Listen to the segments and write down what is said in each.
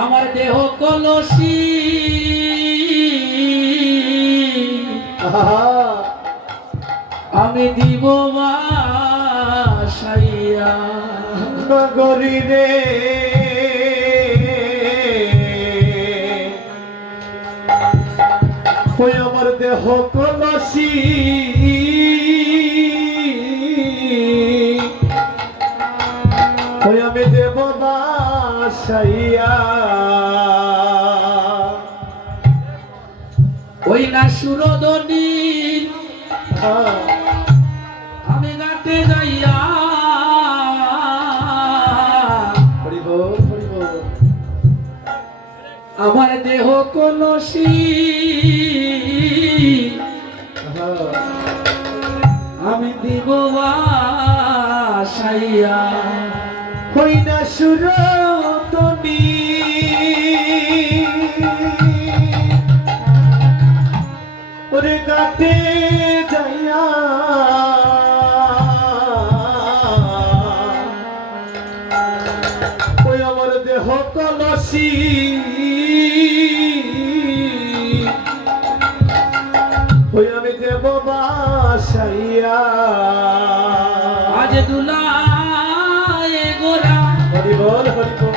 আমার দেহ কলসি। আমি দিব বাসাইয়া। নগরী রে আমার দেহ কলসি। ওই না সুরদনীর আহ, আমি গাতে যাইয়া। আমার দেহ আহা, আমি দিব বাসাইয়া হই না সুরতনি ওরে গাতে যাইয়া। ওই আমার দেহ কলসি। ওই আমি দেব বাসাইয়া। আজ দুলায় গোরা হরি বল হরি বল।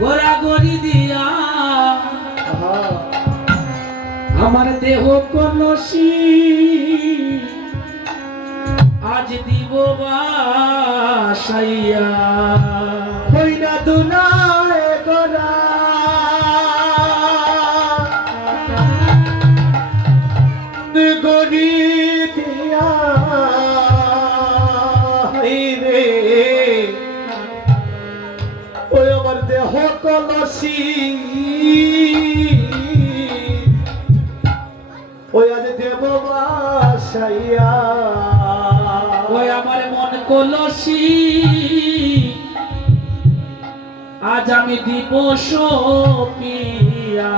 গোরা গরি দিয়া আমার দেহ কলসি আজ দিব বাসাইয়া। হইনা দুনায় আমার দেহ কলসি ওই আজ দেব বাসাইয়া। ওই আমার মন কলসি আজ আমি দিব সপিয়া।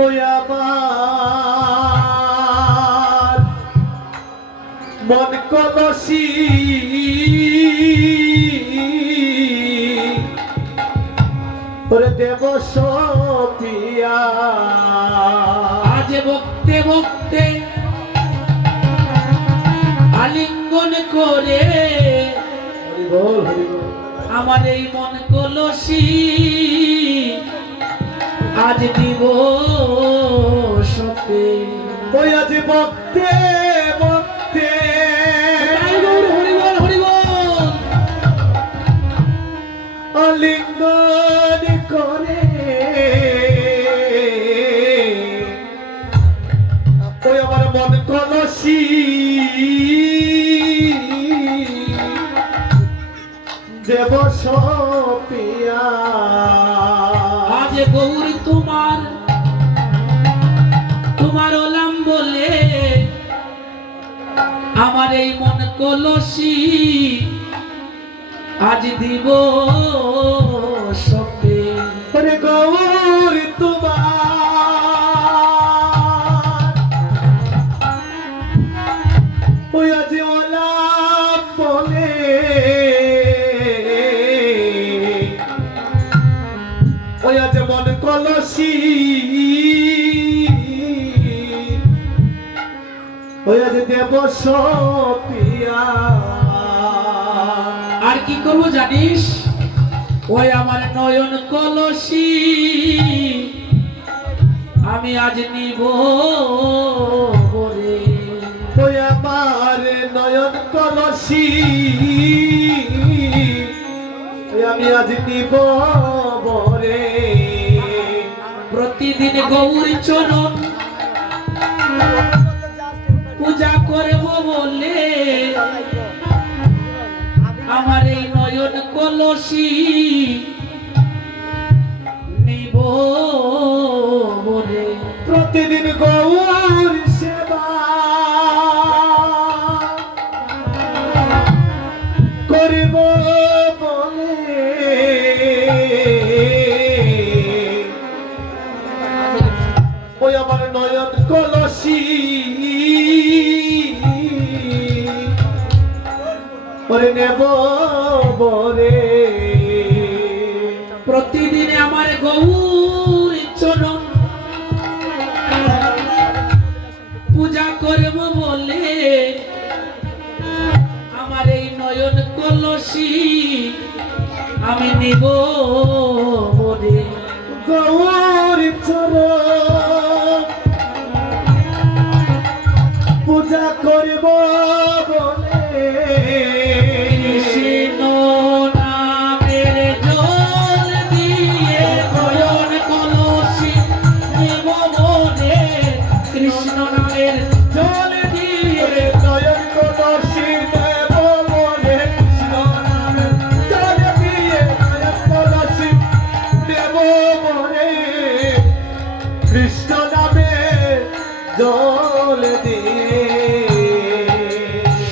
ওই আমার মন কলসি ওরে দেব সপিয়া। আলিঙ্গন করে। আমার এই মন কলসি আজ দিব সপে। ওই আজ বক্তে বকতে সপিয়া আজ গৌরী তোমার তোমার ওলাম বলে আমার এই মন কলসি আজ দিব সপে। গৌর তোমার ওই আজ দেব আর কি করব জানিস? ওই আমার নয়ন কলসি। আমি আজ নিব ওই আমার নয়ন কলসি। আমি আজ নিব বরে প্রতিদিন গৌরী চরণ করব বলে। আমার এই নয়ন কলসি নিব প্রতিদিন গৌর বরে প্রতিদিনে আমার গৌর চরণ। পূজা করব বলে আমার এই নয়ন কলসি আমি নিব বলে গৌর চরণ। পূজা করিব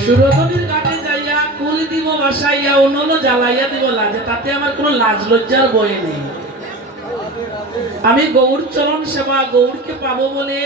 সুরধনির ঘাটে যাইয়া কুল দিব, বাসাইয়া অন্য জ্বালাইয়া দিব লাজে, তাতে আমার কোনো লাজ লজ্জার বই নেই। আমি গৌর চরণ সেবা গৌরকে পাবো বলে